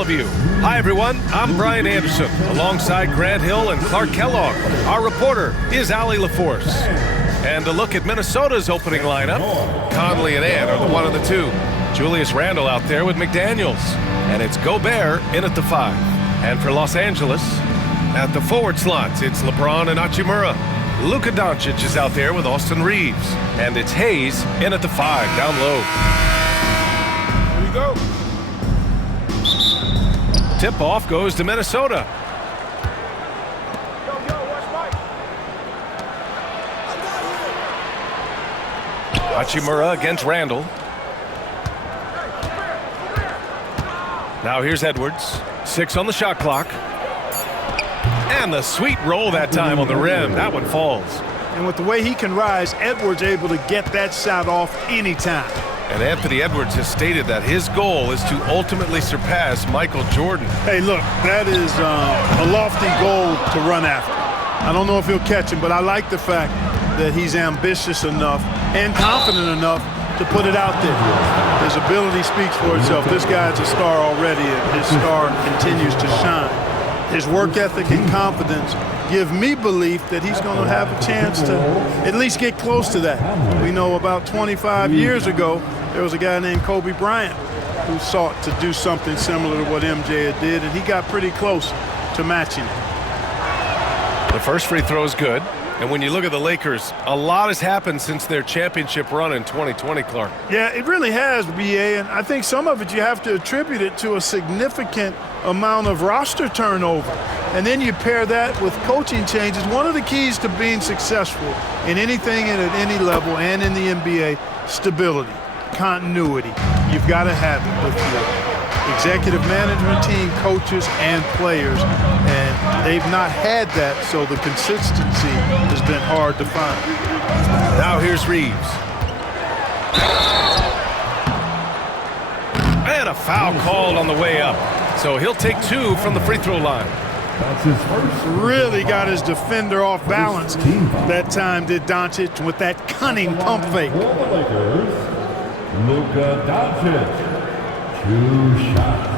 all of you. Hi, everyone. I'm Brian Anderson, alongside Grant Hill and Clark Kellogg. Our reporter is Allie LaForce. And a look at Minnesota's opening lineup. Conley and Ant are the one of the two. Julius Randle out there with McDaniels. And it's Gobert in at the 5. And for Los Angeles, at the forward slots, it's LeBron and Hachimura. Luka Doncic is out there with Austin Reeves. And it's Hayes in at the 5, down low. Here we go. Tip-off goes to Minnesota. Hachimura against Randle. Now here's Edwards. 6 on the shot clock. And the sweet roll that time on the rim. That one falls. And with the way he can rise, Edwards able to get that shot off anytime. And Anthony Edwards has stated that his goal is to ultimately surpass Michael Jordan. Hey, look, that is a lofty goal to run after. I don't know if he'll catch him, but I like the fact that he's ambitious enough and confident enough to put it out there. His ability speaks for itself. This guy's a star already, and his star continues to shine. His work ethic and confidence give me belief that he's going to have a chance to at least get close to that. We know about 25 years ago, there was a guy named Kobe Bryant who sought to do something similar to what MJ did, and he got pretty close to matching it. The first free throw is good. And when you look at the Lakers, a lot has happened since their championship run in 2020, Clark. Yeah, it really has, BA, and I think some of it you have to attribute it to a significant amount of roster turnover. And then you pair that with coaching changes. One of the keys to being successful in anything and at any level and in the NBA, stability, continuity. You've got to have it with your executive management team, coaches, and players. And they've not had that, so the consistency has been hard to find. Now here's Reeves. And a foul called on the way up. So he'll take 2 from the free throw line. That's his first. Really got his defender off balance that time, did Doncic, with that cunning pump fake. For the Lakers, Luka Doncic. 2 shots.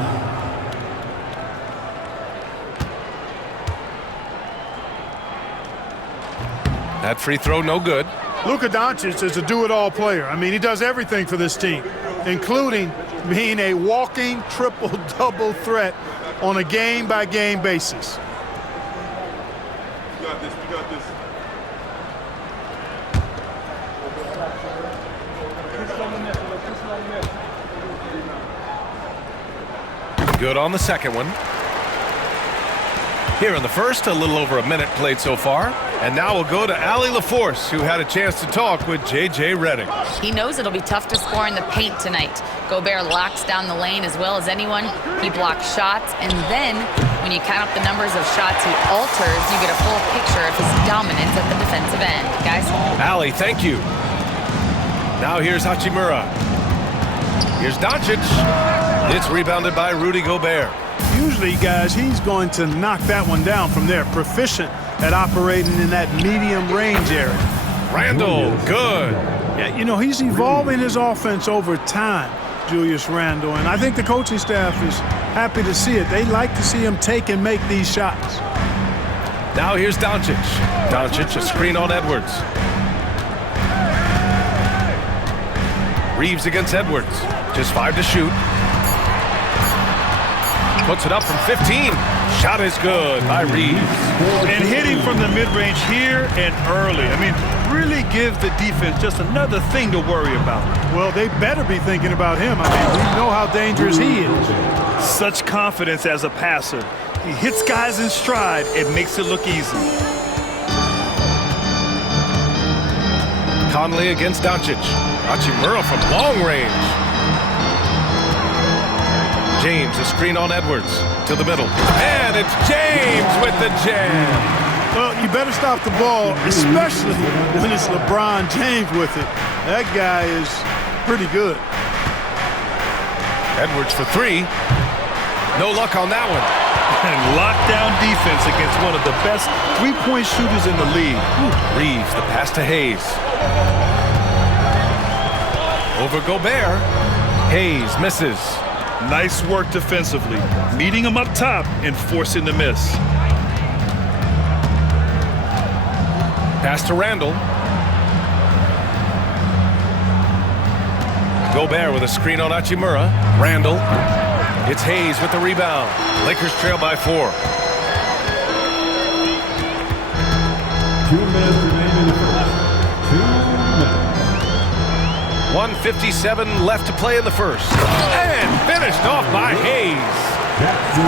That free throw, no good. Luka Doncic is a do-it-all player. I mean, he does everything for this team, including being a walking triple-double threat on a game-by-game basis. We got this. We got this. Good on the second one. Here in the first, a little over a minute played so far. And now we'll go to Allie LaForce, who had a chance to talk with J.J. Redick. He knows it'll be tough to score in the paint tonight. Gobert locks down the lane as well as anyone. He blocks shots, and then when you count up the numbers of shots he alters, you get a full picture of his dominance at the defensive end. Guys? Allie, thank you. Now here's Hachimura. Here's Doncic. It's rebounded by Rudy Gobert. Usually, guys, he's going to knock that one down from there. Proficient at operating in that medium range area. Randle, good. Yeah, you know, he's evolving his offense over time, Julius Randle, and I think the coaching staff is happy to see it. They like to see him take and make these shots. Now here's Doncic. Doncic, a screen on Edwards. Reeves against Edwards. Just 5 to shoot. Puts it up from 15. Shot is good by Reeves. And hitting from the mid-range here and early. I mean, really give the defense just another thing to worry about. Well, they better be thinking about him. I mean, we know how dangerous he is. Such confidence as a passer. He hits guys in stride and makes it look easy. Conley against Doncic. Hachimura from long range. James, a screen on Edwards to the middle. And it's James with the jam. Well, you better stop the ball, especially when it's LeBron James with it. That guy is pretty good. Edwards for 3. No luck on that one. And lockdown defense against one of the best three-point shooters in the league. Reeves, the pass to Hayes. Over Gobert. Hayes misses. Nice work defensively, meeting him up top and forcing the miss. Pass to Randall. Gobert with a screen on Hachimura. Randall. It's Hayes with the rebound. Lakers trail by 4. 2 minutes remaining in the first. 2 minutes. 1:57 left to play in the first. And finished off by Hayes.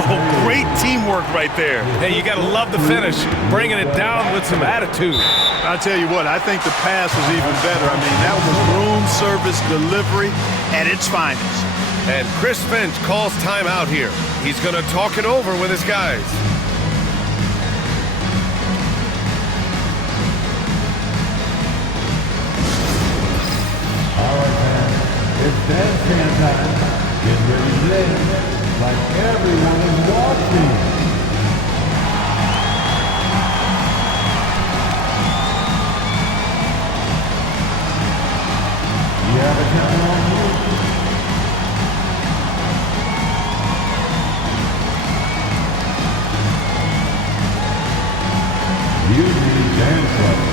Oh, great teamwork right there. Hey, you got to love the finish. Bringing it down with some attitude. I'll tell you what, I think the pass was even better. I mean, that was room service delivery at its finest. And Chris Finch calls timeout here. He's going to talk it over with his guys. All right, man. It's dance can time. Get ready to dance like everyone is watching. You have a camera on you. Usually dance level.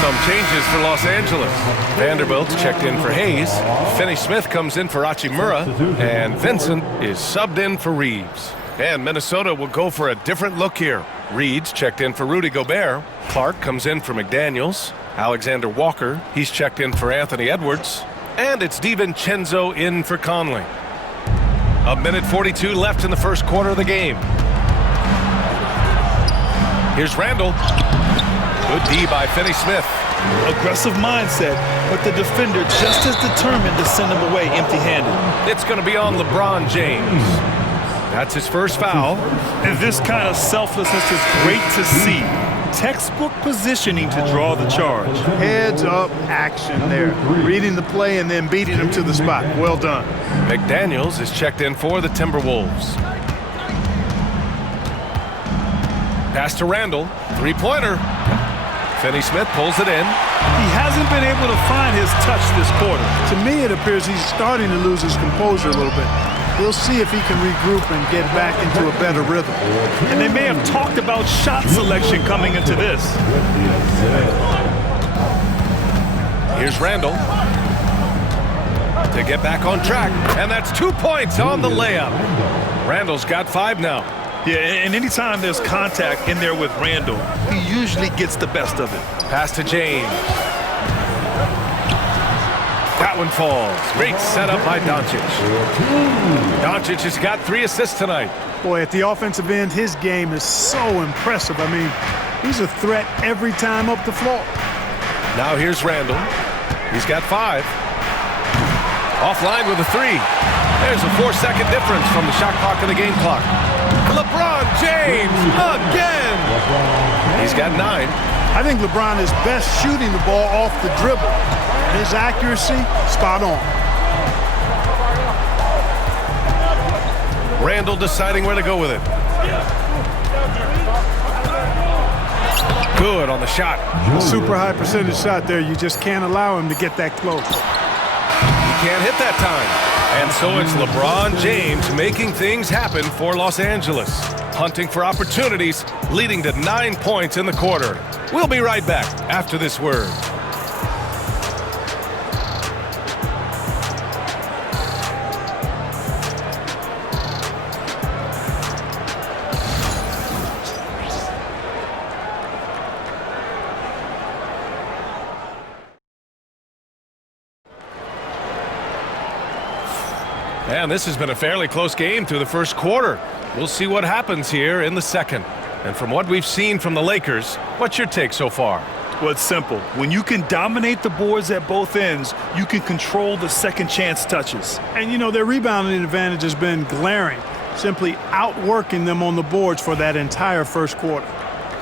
Some changes for Los Angeles. Vanderbilt's checked in for Hayes. Finney-Smith comes in for Hachimura. And Vincent is subbed in for Reeves. And Minnesota will go for a different look here. Reed's checked in for Rudy Gobert. Clark comes in for McDaniels. Alexander Walker, he's checked in for Anthony Edwards. And it's DiVincenzo in for Conley. 1:42 left in the first quarter of the game. Here's Randall. Good D by Finney-Smith. Aggressive mindset, but the defender just as determined to send him away empty-handed. It's going to be on LeBron James. That's his first foul. And this kind of selflessness is great to see. Textbook positioning to draw the charge. Heads-up action there. Reading the play and then beating him to the spot. Well done. McDaniels is checked in for the Timberwolves. Pass to Randall. Three-pointer. Finney-Smith pulls it in. He hasn't been able to find his touch this quarter. To me, it appears he's starting to lose his composure a little bit. We'll see if he can regroup and get back into a better rhythm. And they may have talked about shot selection coming into this. Here's Randall to get back on track. And that's 2 points on the layup. Randall's got 5 now. Yeah, and anytime there's contact in there with Randall, he usually gets the best of it. Pass to James. That one falls. Great setup by Doncic. Doncic has got 3 assists tonight. Boy, at the offensive end, his game is so impressive. I mean, he's a threat every time up the floor. Now here's Randall. He's got 5. Offline with a 3. There's a 4-second difference from the shot clock to the game clock. LeBron James again. He's got 9. I think LeBron is best shooting the ball off the dribble. His accuracy, spot on. Randall deciding where to go with it. Good on the shot. Super high percentage shot there. You just can't allow him to get that close. He can't hit that time. And so it's LeBron James making things happen for Los Angeles. Hunting for opportunities, leading to 9 points in the quarter. We'll be right back after this word. And this has been a fairly close game through the first quarter. We'll see what happens here in the second. And from what we've seen from the Lakers, what's your take so far? Well, it's simple. When you can dominate the boards at both ends, you can control the second chance touches. And, you know, their rebounding advantage has been glaring, simply outworking them on the boards for that entire first quarter.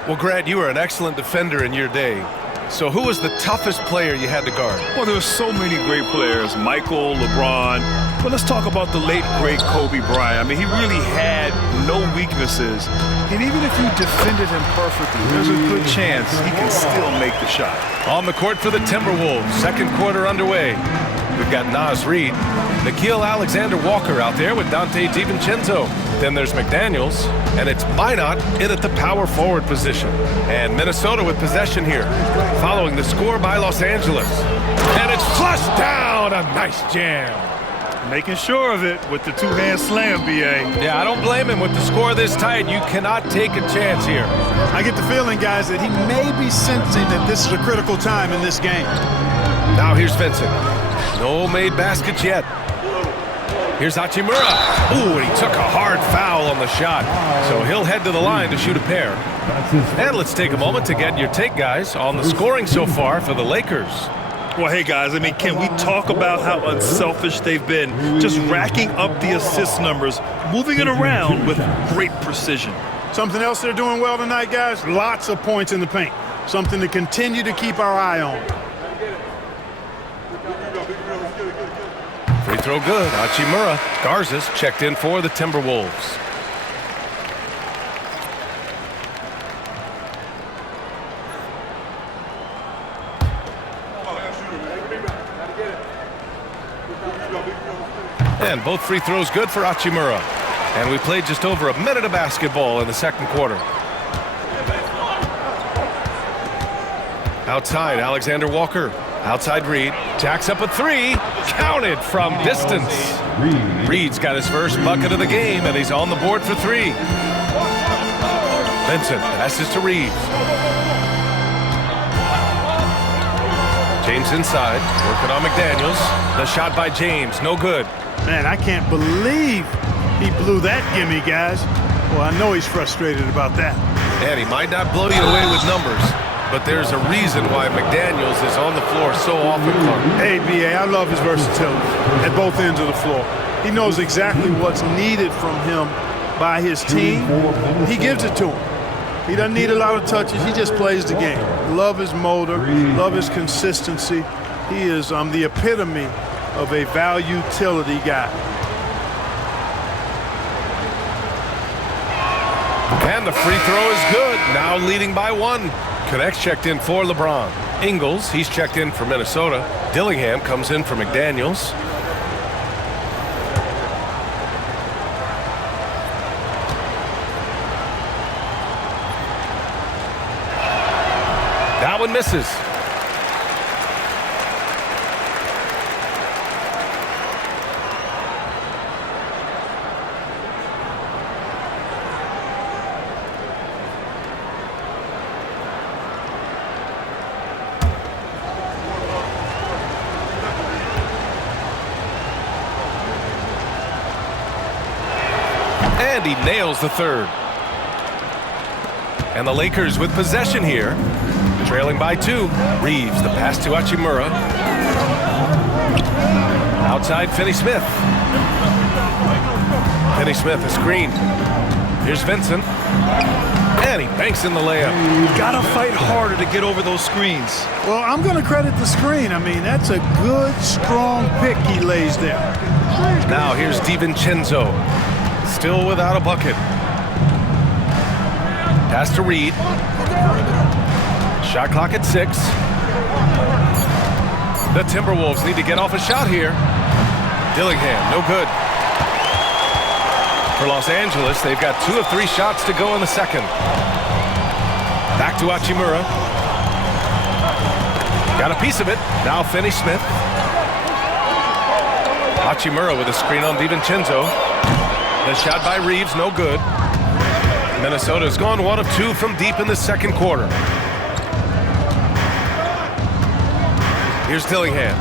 Well, Grant, you were an excellent defender in your day. So who was the toughest player you had to guard? Well, there were so many great players, Michael, LeBron. But let's talk about the late, great Kobe Bryant. I mean, he really had no weaknesses. And even if you defended him perfectly, there's a good chance he can still make the shot. On the court for the Timberwolves, second quarter underway. We've got Naz Reid, Nickeil Alexander-Walker out there with Dante DiVincenzo. Then there's McDaniels, and it's Minot in at the power forward position. And Minnesota with possession here, following the score by Los Angeles. And it's flushed down, a nice jam. Making sure of it with the two-hand slam, B.A. Yeah, I don't blame him with the score this tight. You cannot take a chance here. I get the feeling, guys, that he may be sensing that this is a critical time in this game. Now here's Vincent. No made baskets yet. Here's Hachimura. Ooh, and he took a hard foul on the shot. So he'll head to the line to shoot a pair. And let's take a moment to get your take, guys, on the scoring so far for the Lakers. Well, hey, guys, I mean, can we talk about how unselfish they've been? Just racking up the assist numbers, moving it around with great precision. Something else they're doing well tonight, guys? Lots of points in the paint. Something to continue to keep our eye on. Free throw good. Hachimura. Garza's checked in for the Timberwolves. And both free throws good for Hachimura. And we played just over a minute of basketball in the second quarter. Outside, Alexander Walker. Outside Reid. Jacks up a three. Counted from distance. Reid's got his first bucket of the game, and he's on the board for three. Vincent passes to Reid. James inside, working on McDaniels. The shot by James, no good. Man, I can't believe he blew that gimme, guys. Well, I know he's frustrated about that. And he might not blow you away with numbers, but there's a reason why McDaniels is on the floor so often, Clark. Hey, B.A., I love his versatility at both ends of the floor. He knows exactly what's needed from him by his team. He gives it to him. He doesn't need a lot of touches. He just plays the game. Love his motor, love his consistency. He is the epitome of a value-utility guy. And the free throw is good, now leading by one. Connects checked in for LeBron. Ingles, he's checked in for Minnesota. Dillingham comes in for McDaniels. That one misses. And he nails the third. And the Lakers with possession here. Trailing by two. Reeves, the pass to Hachimura. Outside, Finney-Smith. Finney-Smith, a screen. Here's Vincent. And he banks in the layup. Gotta fight harder to get over those screens. Well, I'm going to credit the screen. I mean, that's a good, strong pick he lays there. Now here's DiVincenzo. Still without a bucket. Pass to Reid. Shot clock at 6. The Timberwolves need to get off a shot here. Dillingham, no good. For Los Angeles, they've got 2 of 3 shots to go in the second. Back to Hachimura. Got a piece of it. Now Finney-Smith. Hachimura with a screen on DiVincenzo. The shot by Reeves, no good. Minnesota's gone 1 of 2 from deep in the second quarter. Here's Dillingham.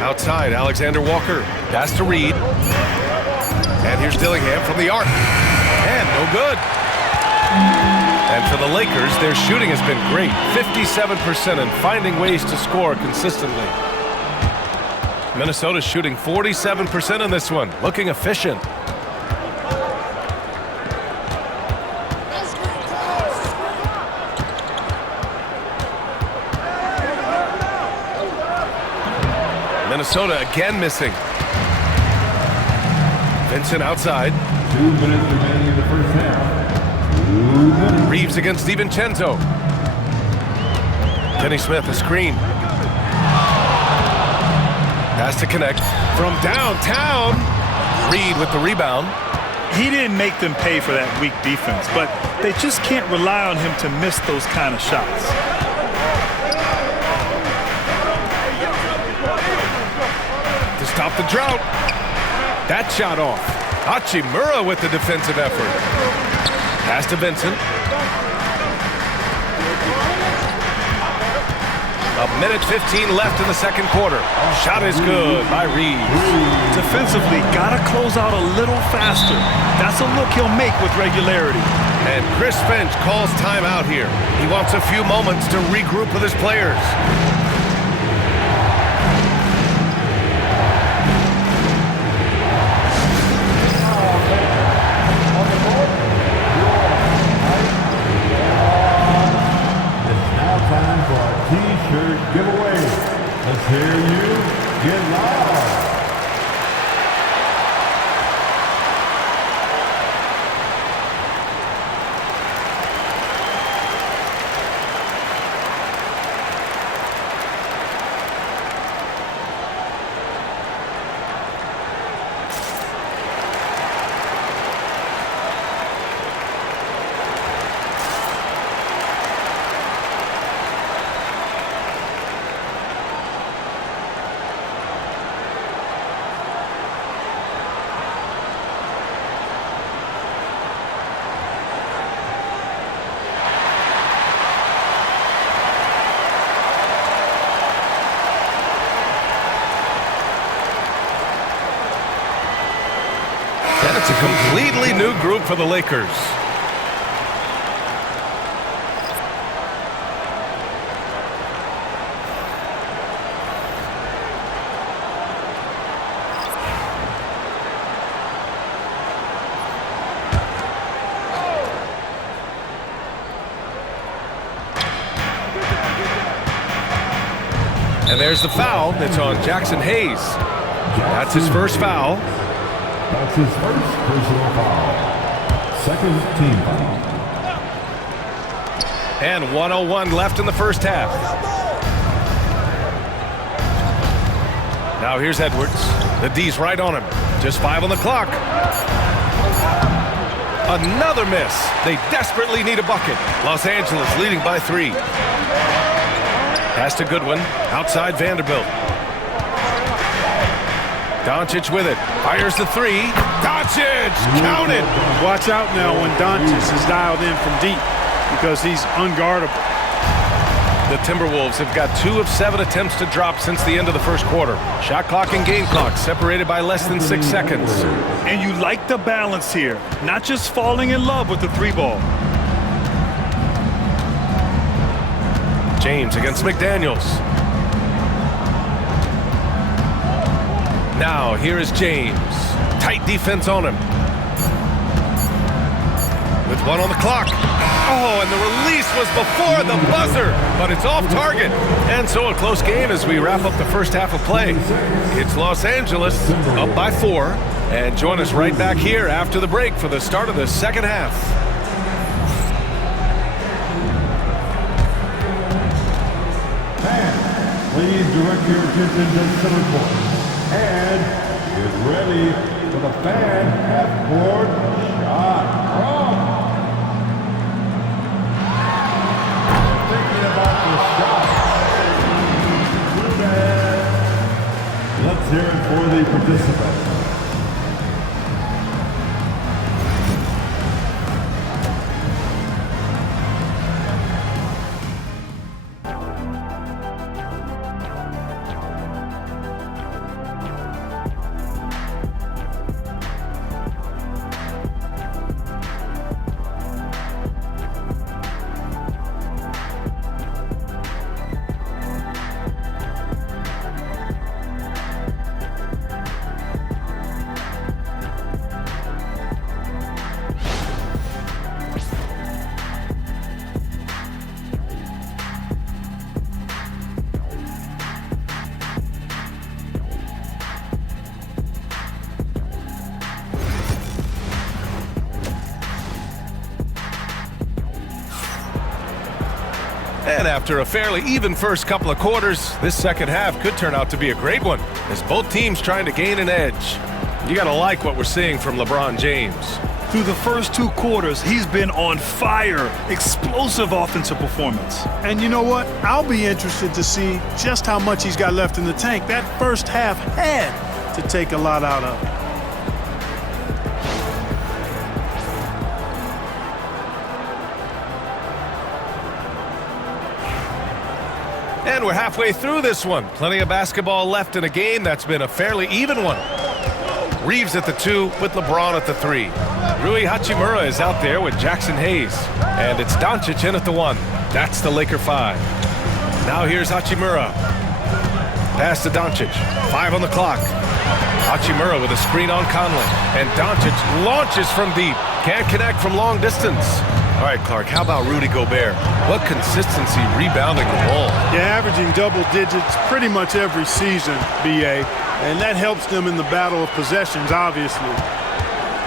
Outside, Alexander Walker. Pass to Reid. And here's Dillingham from the arc. And no good. And for the Lakers, their shooting has been great, 57%, and finding ways to score consistently. Minnesota's shooting 47% in this one, looking efficient. Minnesota again missing. Vincent outside. 2 minutes remaining in the first half. 2 minutes. Reeves against DiVincenzo. Kenny Smith, a screen. Has to connect from downtown. Reed with the rebound. He didn't make them pay for that weak defense, but they just can't rely on him to miss those kind of shots. To stop the drought. That shot off. Hachimura with the defensive effort. Pass to Vincent. A minute 15 left in the second quarter. Shot is good by Reeves. Defensively, gotta close out a little faster. That's a look he'll make with regularity. And Chris Finch calls timeout here. He wants a few moments to regroup with his players. T-shirt giveaway. Let's hear you get loud. And it's a completely new group for the Lakers. And there's the foul. It's on Jackson Hayes. That's his first foul. That's his first personal foul. Second team foul. And 1:01 left in the first half. Now here's Edwards. The D's right on him. Just 5 on the clock. Another miss. They desperately need a bucket. Los Angeles leading by 3. Pass to Goodwin. Outside Vanderbilt. Doncic with it. Fires the 3. Doncic! Counted! Watch out now when Doncic is dialed in from deep because he's unguardable. The Timberwolves have got 2 of 7 attempts to drop since the end of the first quarter. Shot clock and game clock separated by less than 6 seconds. And you like the balance here, not just falling in love with the 3-ball. James against McDaniels. Now, here is James. Tight defense on him. With 1 on the clock. Oh, and the release was before the buzzer, but it's off target. And so a close game as we wrap up the first half of play. It's Los Angeles up by 4. And join us right back here after the break for the start of the second half. Please direct your attention to center court. And get ready for the fan half-court shot. Thinking about the shot. Too bad. Let's hear it for the participants. And after a fairly even first couple of quarters, this second half could turn out to be a great one, as both teams trying to gain an edge. You gotta like what we're seeing from LeBron James. Through the first 2 quarters, he's been on fire. Explosive offensive performance. And you know what? I'll be interested to see just how much he's got left in the tank. That first half had to take a lot out of it. And we're halfway through this one. Plenty of basketball left in a game that's been a fairly even one. Reeves at the 2 with LeBron at the 3. Rui Hachimura is out there with Jackson Hayes. And it's Doncic in at the 1. That's the Laker 5. Now here's Hachimura. Pass to Doncic. 5 on the clock. Hachimura with a screen on Conley. And Doncic launches from deep. Can't connect from long distance. All right, Clark, how about Rudy Gobert? What consistency rebounding the ball. Yeah, averaging double digits pretty much every season, BA. And that helps them in the battle of possessions, obviously.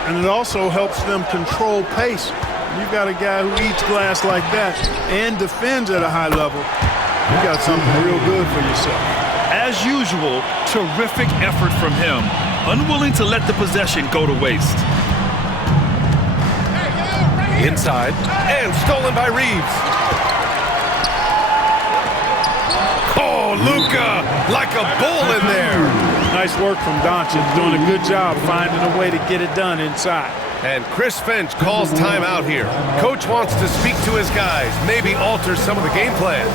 And it also helps them control pace. You've got a guy who eats glass like that and defends at a high level. You got something real good for yourself. As usual, terrific effort from him. Unwilling to let the possession go to waste. Inside, and stolen by Reeves. Oh, Luka, like a bull in there. Nice work from Doncic, doing a good job finding a way to get it done inside. And Chris Finch calls timeout here. Coach wants to speak to his guys, maybe alter some of the game plan.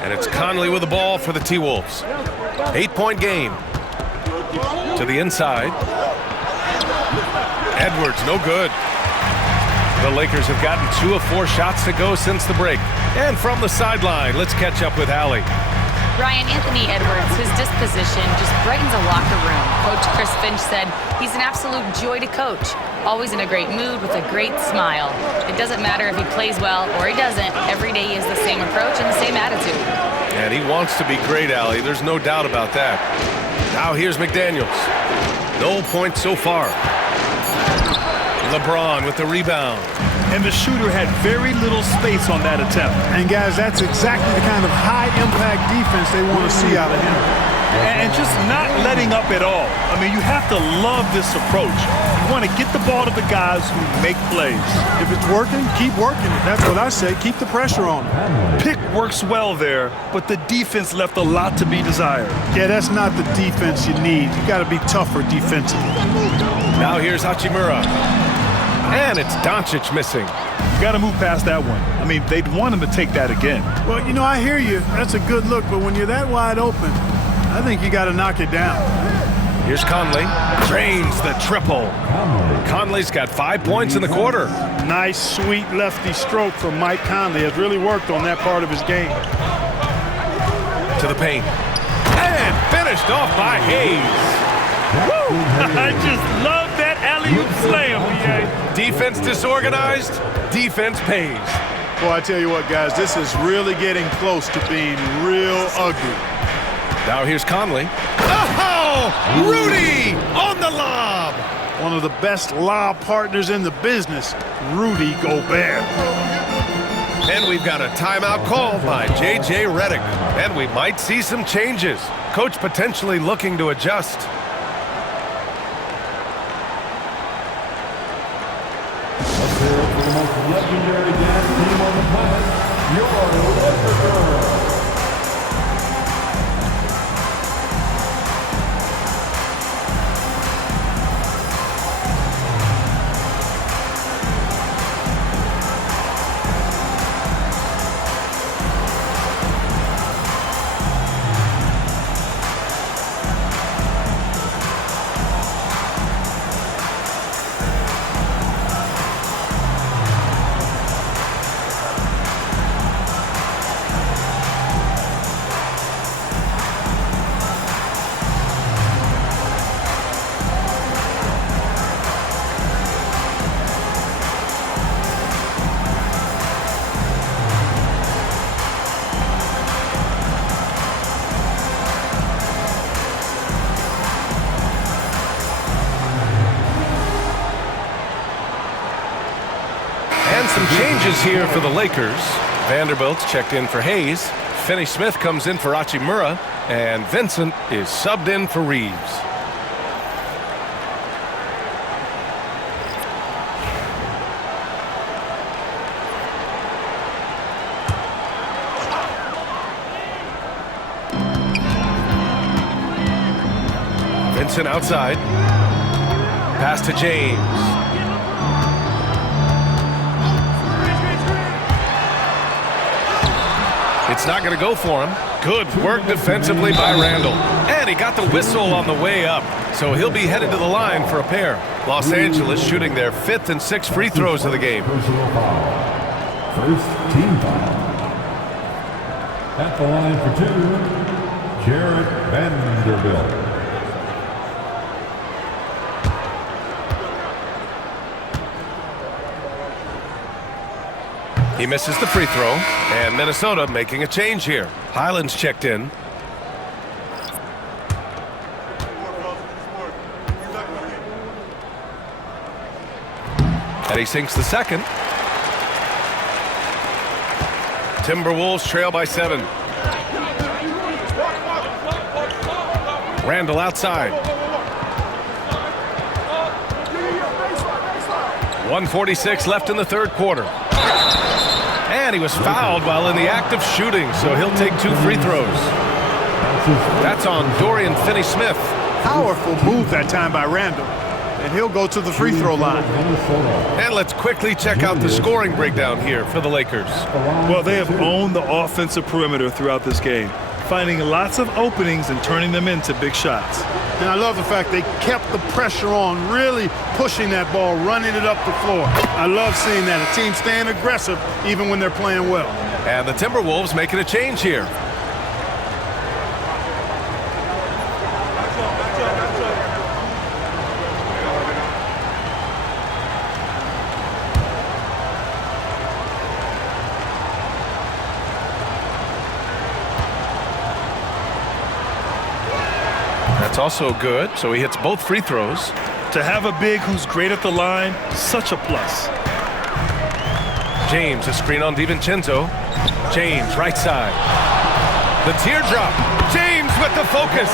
And it's Conley with the ball for the T-Wolves. 8-point game. To the inside. Edwards, no good. The Lakers have gotten 2 of 4 shots to go since the break. And from the sideline, let's catch up with Allie. Ryan, Anthony Edwards, his disposition just brightens a locker room. Coach Chris Finch said he's an absolute joy to coach. Always in a great mood with a great smile. It doesn't matter if he plays well or he doesn't. Every day he has the same approach and the same attitude. And he wants to be great, Allie. There's no doubt about that. Now here's McDaniels. No points so far. LeBron with the rebound. And the shooter had very little space on that attempt. And guys, that's exactly the kind of high-impact defense they want to see out of him. And just not letting up at all. I mean, you have to love this approach. You want to get the ball to the guys who make plays. If it's working, keep working it. That's what I say. Keep the pressure on him. Pick works well there, but the defense left a lot to be desired. Yeah, that's not the defense you need. You got to be tougher defensively. Now here's Hachimura. And it's Doncic missing. You got to move past that one. I mean, they'd want him to take that again. Well, you know, I hear you. That's a good look, but when you're that wide open, I think you got to knock it down. Here's Conley. Drains the triple. Conley's got 5 points in the quarter. Nice, sweet lefty stroke from Mike Conley. Has really worked on that part of his game. To the paint. And finished off by Hayes. Woo! I just love that alley-oop slam, BA. Defense disorganized, defense pays. Boy, I tell you what, guys, this is really getting close to being real ugly. Now here's Conley. Oh, Rudy on the lob. One of the best lob partners in the business, Rudy Gobert. And we've got a timeout called by J.J. Redick. And we might see some changes. Coach potentially looking to adjust. Let's hear it for the most legendary dance team on the planet, your LAKERS. Some changes here for the Lakers. Vanderbilt's checked in for Hayes. Finney-Smith comes in for Hachimura. And Vincent is subbed in for Reeves. Vincent outside. Pass to James. It's not going to go for him. Good work defensively by Randall. And he got the whistle on the way up. So he'll be headed to the line for a pair. Los Angeles shooting their 5th and 6th free throws of the game. Personal foul. First team foul. At the line for 2, Jared Vanderbilt. He misses the free throw, and Minnesota making a change here. Highland's checked in. And he sinks the second. Timberwolves trail by 7. Randall outside. 1:46 left in the third quarter. And he was fouled while in the act of shooting, so he'll take 2 free throws. That's on Dorian Finney-Smith. Powerful move that time by Randall. And he'll go to the free throw line. And let's quickly check out the scoring breakdown here for the Lakers. Well, they have owned the offensive perimeter throughout this game, finding lots of openings and turning them into big shots. And I love the fact they kept the pressure on, really pushing that ball, running it up the floor. I love seeing that, a team staying aggressive even when they're playing well. And the Timberwolves making a change here. That's also good, so he hits both free throws. To have a big who's great at the line, such a plus. James, a screen on DiVincenzo. James, right side. The teardrop. James with the focus.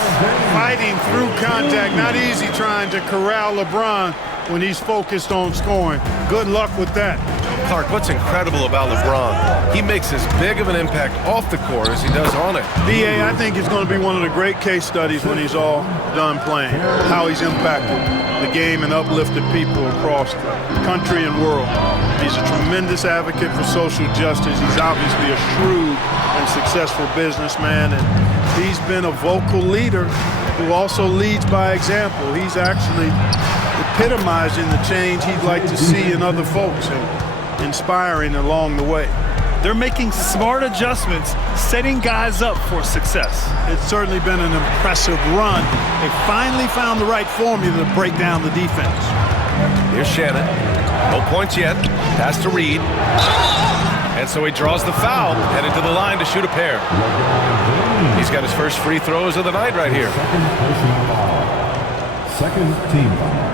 Fighting through contact, not easy trying to corral LeBron when he's focused on scoring. Good luck with that. Clark, what's incredible about LeBron, he makes as big of an impact off the court as he does on it. B.A., I think it's going to be one of the great case studies when he's all done playing, how he's impacted the game and uplifted people across the country and world. He's a tremendous advocate for social justice. He's obviously a shrewd and successful businessman, and he's been a vocal leader who also leads by example. He's actually epitomizing the change he'd like to see in other folks and inspiring along the way. They're making smart adjustments, setting guys up for success. It's certainly been an impressive run. They finally found the right formula to break down the defense. Here's Shannon. No points yet. Pass to Reed. And so he draws the foul, headed to the line to shoot a pair. He's got his first free throws of the night right here. Second team foul.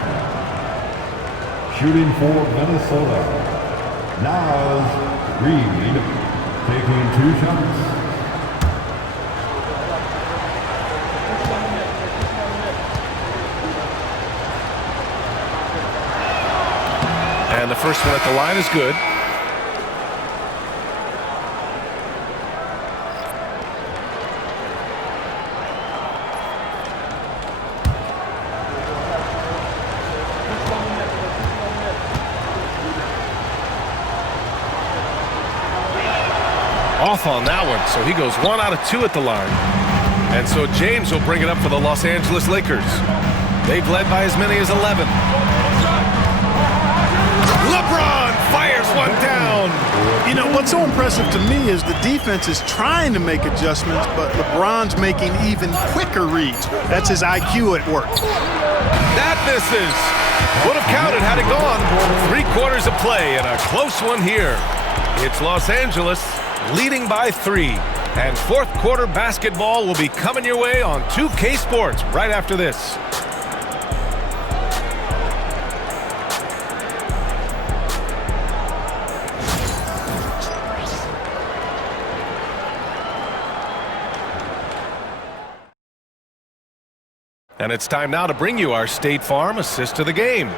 Shooting for Minnesota. Now Reed taking 2 shots. And the first one at the line is good. Off on that one, so he goes 1 out of 2 at the line. And so James will bring it up for the Los Angeles Lakers. They've led by as many as 11. LeBron fires one down. You know, what's so impressive to me is the defense is trying to make adjustments, but LeBron's making even quicker reads. That's his IQ at work. That misses. Would have counted had it gone. 3/4 of play and a close one here. It's Los Angeles leading by 3. And 4th quarter basketball will be coming your way on 2K Sports right after this. And it's time now to bring you our State Farm assist of the game.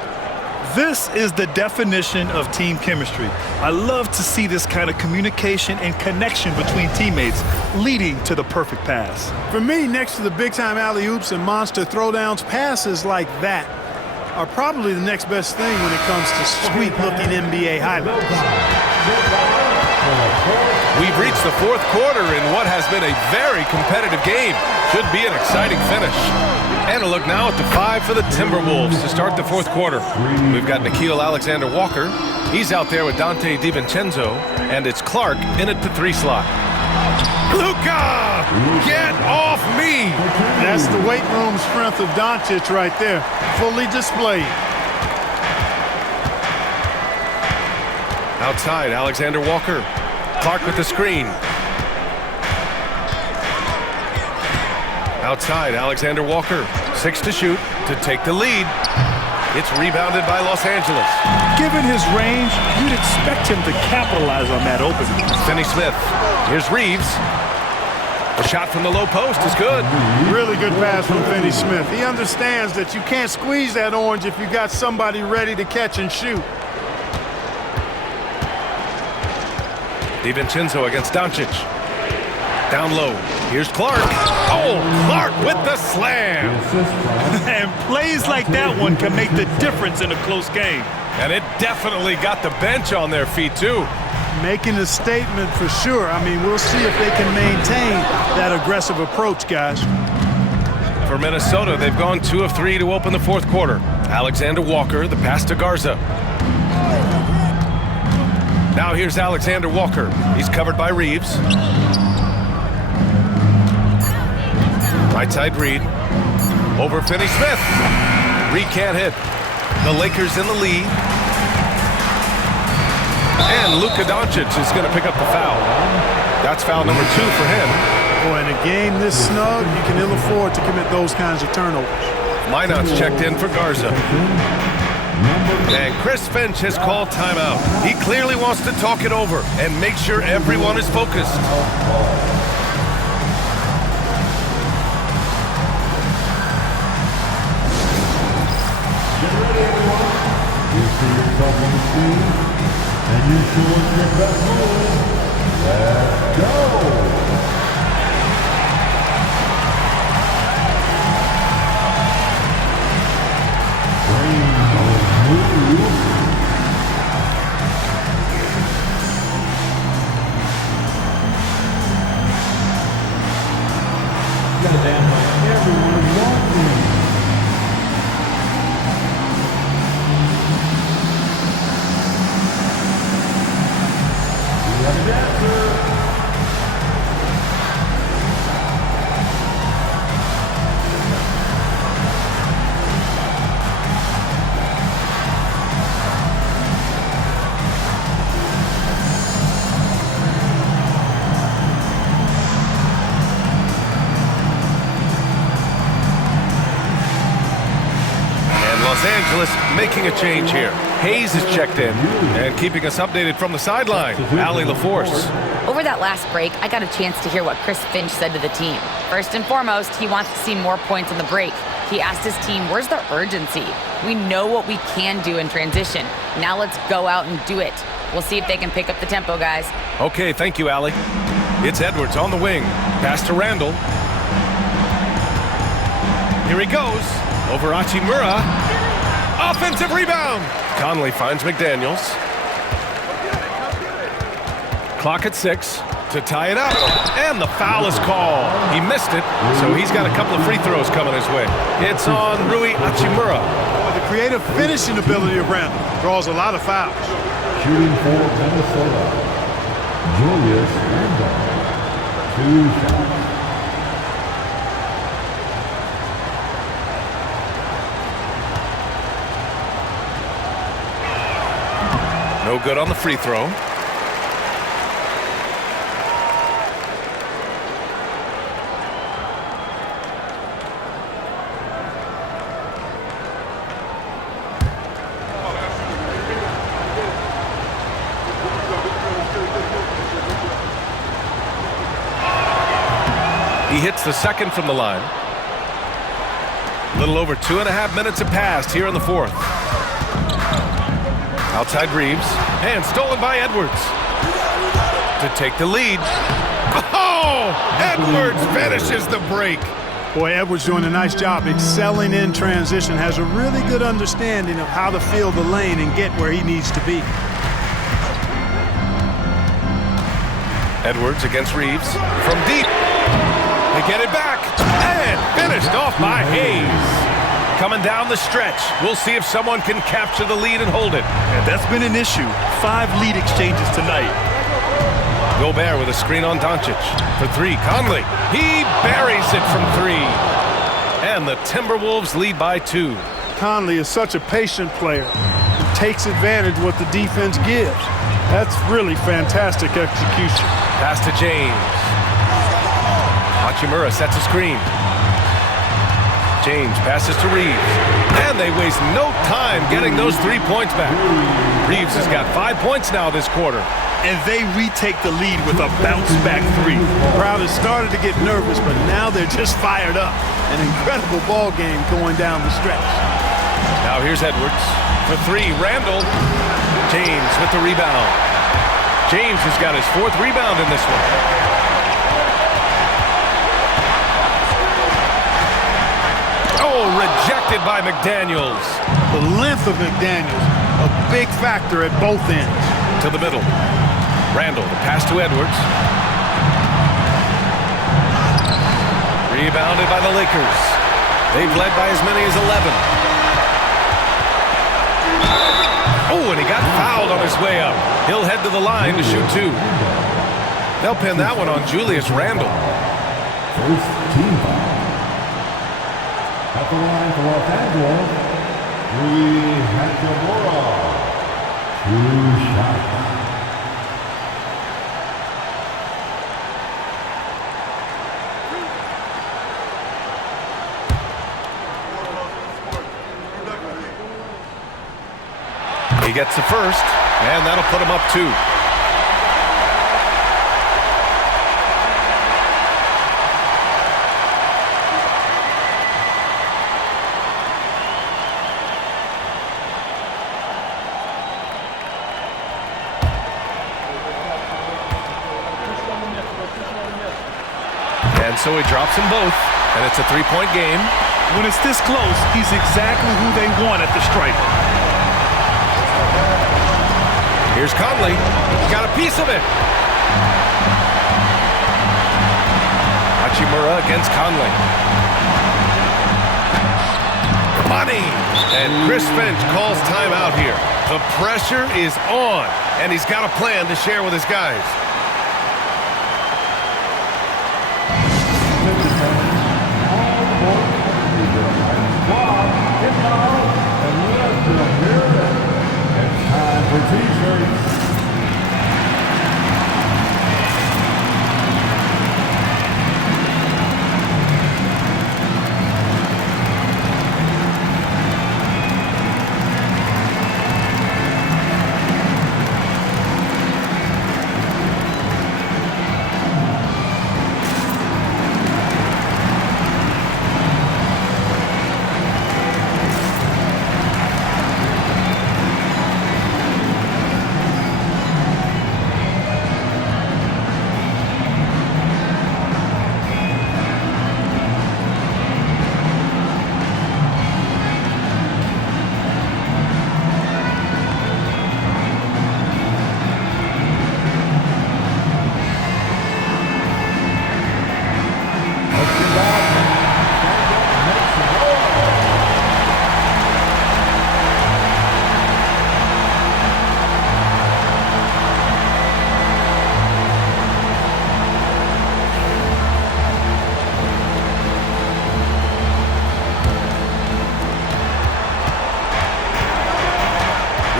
This is the definition of team chemistry. I love to see this kind of communication and connection between teammates leading to the perfect pass. For me, next to the big-time alley-oops and monster throwdowns, passes like that are probably the next best thing when it comes to sweet-looking NBA highlights. We've reached the 4th quarter in what has been a very competitive game. Should be an exciting finish. And a look now at the 5 for the Timberwolves to start the 4th quarter. We've got Nickeil Alexander-Walker. He's out there with Dante DiVincenzo. And it's Clark in at the 3 slot. Luka! Get off me! That's the weight room strength of Doncic right there. Fully displayed. Outside, Alexander-Walker. Clark with the screen. Outside, Alexander-Walker. 6 to shoot to take the lead. It's rebounded by Los Angeles. Given his range, you'd expect him to capitalize on that opening. Finney-Smith. Here's Reeves. The shot from the low post is good. Really good pass from Finney-Smith. He understands that you can't squeeze that orange if you got somebody ready to catch and shoot. DiVincenzo against Doncic. Down low. Here's Clark. Oh, Clark with the slam. And plays like that one can make the difference in a close game. And it definitely got the bench on their feet, too. Making a statement for sure. I mean, we'll see if they can maintain that aggressive approach, guys. For Minnesota, they've gone 2 of 3 to open the 4th quarter. Alexander-Walker, the pass to Garza. Now here's Alexander-Walker. He's covered by Reeves. Right side Reed. Over Finney-Smith. Reed can't hit. The Lakers in the lead. And Luka Doncic is going to pick up the foul. That's foul number 2 for him. Boy, in a game this snug, you can ill afford to commit those kinds of turnovers. Lineouts checked in for Garza. And Chris Finch has called timeout. He clearly wants to talk it over and make sure everyone is focused. Get ready, everyone. You see yourself on the screen, and you show us your best move. Let's go. Goddamn, like everyone is watching. We have a dancer. Los Angeles making a change here. Hayes is checked in and keeping us updated from the sideline. Allie LaForce. Over that last break, I got a chance to hear what Chris Finch said to the team. First and foremost, he wants to see more points on the break. He asked his team, where's the urgency? We know what we can do in transition. Now let's go out and do it. We'll see if they can pick up the tempo, guys. Okay, thank you, Allie. It's Edwards on the wing. Pass to Randall. Here he goes. Over Hachimura. Offensive rebound. Conley finds McDaniels. Clock at 6 to tie it up. And the foul is called. He missed it, so he's got a couple of free throws coming his way. It's on Rui Hachimura. The creative finishing ability of Randall draws a lot of fouls. Shooting for Minnesota, Julius Randle. 2 shots. No good on the free throw. He hits the second from the line. A little over 2.5 minutes have passed here in the fourth. Outside Reeves, and stolen by Edwards to take the lead. Oh! Edwards finishes the break. Boy, Edwards doing a nice job excelling in transition, has a really good understanding of how to field the lane and get where he needs to be. Edwards against Reeves from deep. They get it back, and finished off by Hayes. Coming down the stretch. We'll see if someone can capture the lead and hold it. And that's been an issue. 5 lead exchanges tonight. Gobert with a screen on Doncic. For 3, Conley. He buries it from 3. And the Timberwolves lead by 2. Conley is such a patient player. He takes advantage of what the defense gives. That's really fantastic execution. Pass to James. Hachimura sets a screen. James passes to Reeves. And they waste no time getting those 3 points back. Reeves has got 5 points now this quarter. And they retake the lead with a bounce-back 3. The crowd has started to get nervous, but now they're just fired up. An incredible ball game going down the stretch. Now here's Edwards. For 3, Randall. James with the rebound. James has got his 4th rebound in this one. Oh, rejected by McDaniels. The length of McDaniels, a big factor at both ends. To the middle. Randall, the pass to Edwards. Rebounded by the Lakers. They've led by as many as 11. Oh, and he got fouled on his way up. He'll head to the line to shoot 2. They'll pin that one on Julius Randall. First team foul. At the line for Los Angeles, Rui Hachimura. 2 shots. He gets the first, and that'll put him up 2. And so he drops them both, and it's a 3-point game. When it's this close, he's exactly who they want at the stripe. Here's Conley. Got a piece of it. Hachimura against Conley. Money. And Chris Finch calls timeout here. The pressure is on, and he's got a plan to share with his guys.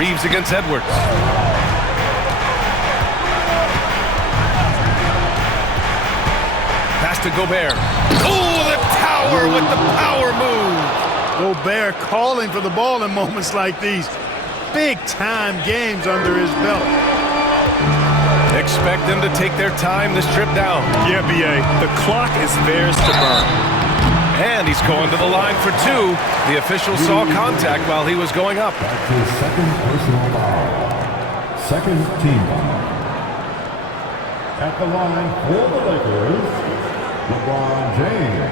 Reeves against Edwards. Pass to Gobert. Oh, the tower with the power move. Gobert calling for the ball in moments like these. Big-time games under his belt. Expect them to take their time this trip down. Yeah, B.A., the clock is theirs to burn. And he's going to the line for two. The official saw contact while he was going up. That's his second personal foul. Second team foul. At the line for the Lakers, LeBron James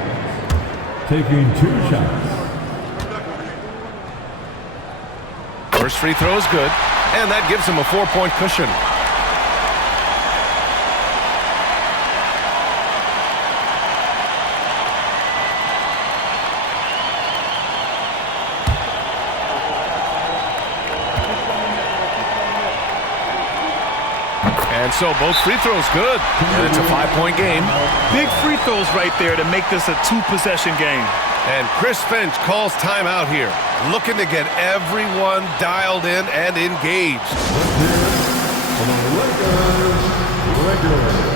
taking 2 shots. First free throw is good, and that gives him a 4-point cushion. And so both free throws good, and it's a 5-point game. Big free throws right there to make this a 2-possession game. And Chris Finch calls timeout here, looking to get everyone dialed in and engaged. For the Lakers.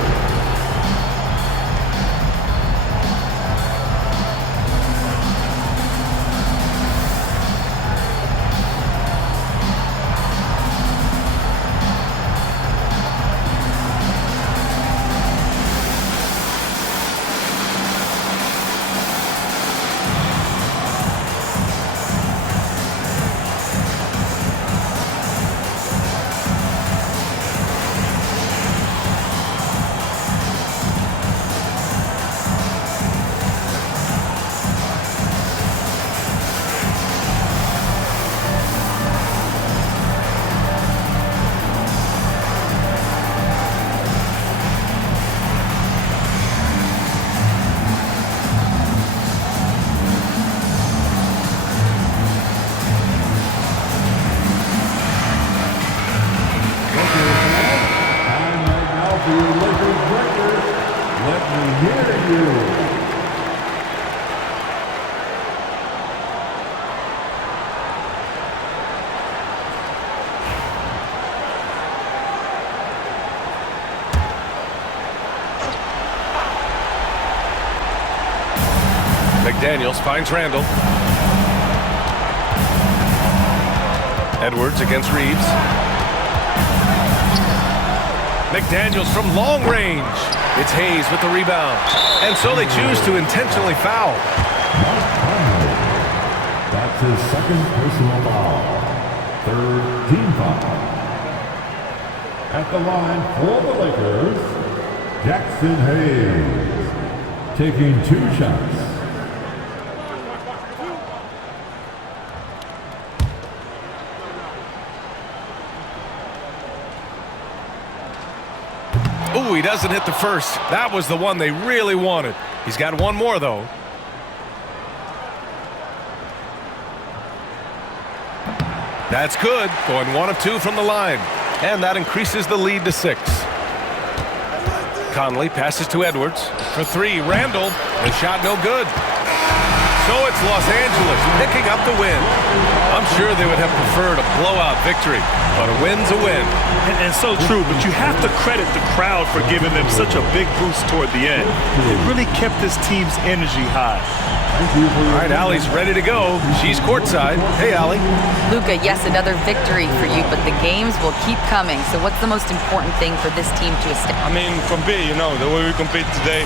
McDaniels finds Randall. Edwards against Reeves. McDaniels from long range. It's Hayes with the rebound. And so they choose to intentionally foul. That's his second personal foul. Third team foul. At the line for the Lakers, Jackson Hayes taking 2 shots. Ooh, he doesn't hit the first. That was the one they really wanted. He's got one more, though. That's good. Going 1 of 2 from the line. And that increases the lead to 6. Conley passes to Edwards. For 3, Randall. The shot no good. So it's Los Angeles picking up the win. I'm sure they would have preferred a blowout victory, but a win's a win. And so true, but you have to credit the crowd for giving them such a big boost toward the end. It really kept this team's energy high. All right, Allie's ready to go. She's courtside. Hey, Allie. Luka, yes, another victory for you, but the games will keep coming. So what's the most important thing for this team to establish? I mean, compete, the way we compete today.